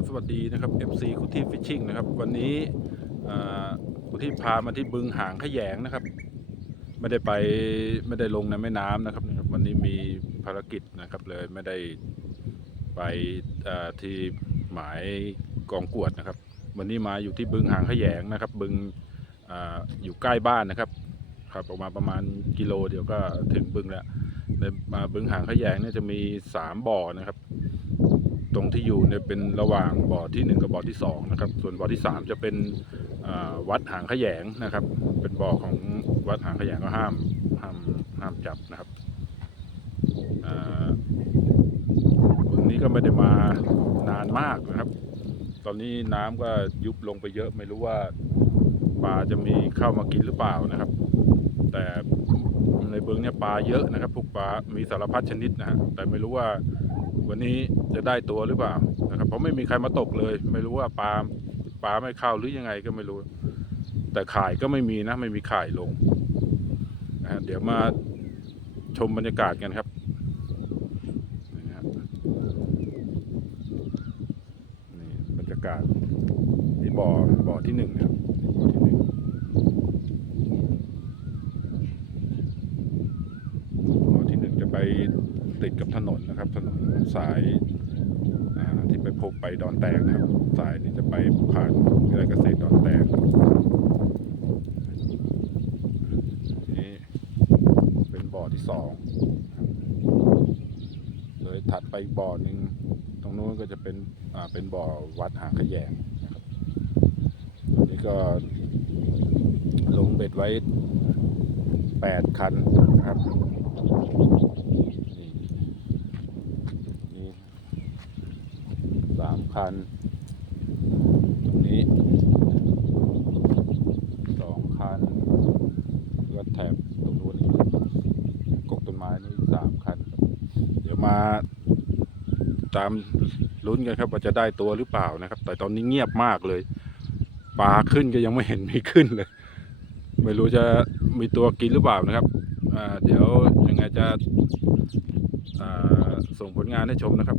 อสวัสดีนะครับ FC คุที่ฟิชชิ่งนะครับ วันนี้คุที่พามาที่บึงหางขยงนะครับ ไม่ได้ไปไม่ได้ลงในแม่น้ำนะครับ วันนี้มีภารกิจนะครับเลยไม่ได้ไปที่หมายกองกวดนะครับ วันนี้มาอยู่ที่บึงหางขยงนะครับ บึงออยู่ใกล้บ้านนะครับขับออกมาประมาณกิโลเดียวก็ถึงบึงแล้วในบึงหางขยงเนี่ยจะมีสามบ่อนะครับ ตรงที่อยู่เนี่ยเป็นระหว่างบ่อที่หนึ่งกับบ่อที่สองนะครับ ส่วนบ่อที่สามจะเป็นวัดหางขยงนะครับ เป็นบ่อของวัดหางขยงก็ห้ามห้ามห้ามจับนะครับอ่าบึงนี้ก็ไม่ได้มานานมากนะครับ ตอนนี้น้ำก็ยุบลงไปเยอะไม่รู้ว่าปลาจะมีเข้ามากินหรือเปล่านะครับ แต่ในบึงเนี่ยปลาเยอะนะครับพวกปลามีสารพัดชนิดนะฮะแต่ไม่รู้ว่า วันนี้จะได้ตัวหรือเปล่านะครับเพราะไม่มีใครมาตกเลย ไม่รู้ว่าปลาปลาไม่เข้าหรือยังไงก็ไม่รู้ แต่ข่ายก็ไม่มีนะ ไม่มีข่ายลงนะเดี๋ยวมาชมบรรยากาศกันครับนี่บรรยากาศที่บ่อบ่อที่หนึ่งนะครับบ่อที่หนึ่งบ่อที่หนึ่งจะไป ติดกับถนนนะครับ ถนนสายที่ไปพบไปดอนแตกนะครับ สายนี้จะไปผ่านวิทยาลัยเกษตรดอนแตกนี่เป็นบ่อที่สองเลยถัดไปอีกบ่อหนึ่งตรงนู้นก็จะเป็นอ่าเป็นบ่อวัดหางขยงนะครับอันนี้ก็ลงเบ็ดไว้แปดคันนะครับ นี่นี่ สามคันตรงนี้สองคันแล้วก็แถบตรงนู้นกกต้นไม้นี่สามคัน เดี๋ยวมาตามลุ้นกันครับว่าจะได้ตัวหรือเปล่านะครับ แต่ตอนนี้เงียบมากเลยปลาขึ้นก็ยังไม่เห็นมีขึ้นเลย ไม่รู้จะมีตัวกินหรือเปล่านะครับเดี๋ยวยังไงจะส่งผลงานให้ชมนะครับ